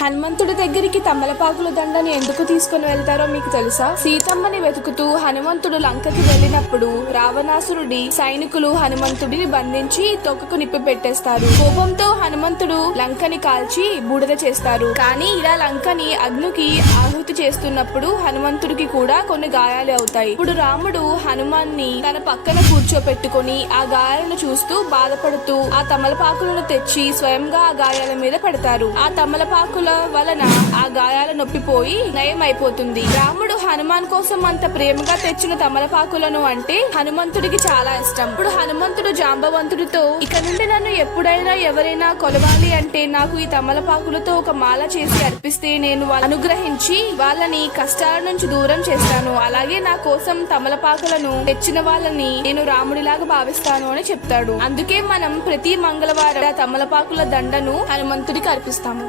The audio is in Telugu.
హనుమంతుడి దగ్గరికి తమలపాకుల దండని ఎందుకు తీసుకుని వెళ్తారో మీకు తెలుసా? సీతమ్మని వెతుకుతూ హనుమంతుడు లంకకి వెళ్ళినప్పుడు రావణాసురుడి సైనికులు హనుమంతుడిని బంధించి తొక్కకు నిప్పి పెట్టేస్తారు. కోపంతో హనుమంతుడు లంకని కాల్చి బూడిద చేస్తారు. కానీ ఇలా లంకని అగ్నికి ఆహుతి చేస్తున్నప్పుడు హనుమంతుడికి కూడా కొన్ని గాయాలు అవుతాయి. ఇప్పుడు రాముడు హనుమాన్ని తన పక్కన కూర్చోపెట్టుకుని ఆ గాయాలను చూస్తూ బాధపడుతూ ఆ తమలపాకులను తెచ్చి స్వయంగా ఆ గాయాల మీద పెడతారు. ఆ తమలపాకుల వలన ఆ గాయాల నొప్పిపోయి నయం అయిపోతుంది. రాముడు హనుమాన్ కోసం అంత ప్రేమగా తెచ్చిన తమలపాకులను అంటే హనుమంతుడికి చాలా ఇష్టం. ఇప్పుడు హనుమంతుడు జాంబవంతుడితో, ఇక నుండి నన్ను ఎప్పుడైనా ఎవరైనా కొలవాలి అంటే నాకు ఈ తమలపాకులతో ఒక మాల చేసి అర్పిస్తే నేను అనుగ్రహించి వాళ్ళని కష్టాల నుంచి దూరం చేస్తాను. అలాగే నా కోసం తమలపాకులను తెచ్చిన వాళ్ళని నేను రాముడిలాగా భావిస్తాను అని చెప్తాడు. అందుకే మనం ప్రతి మంగళవారం తమలపాకుల దండను హనుమంతుడికి అర్పిస్తాము.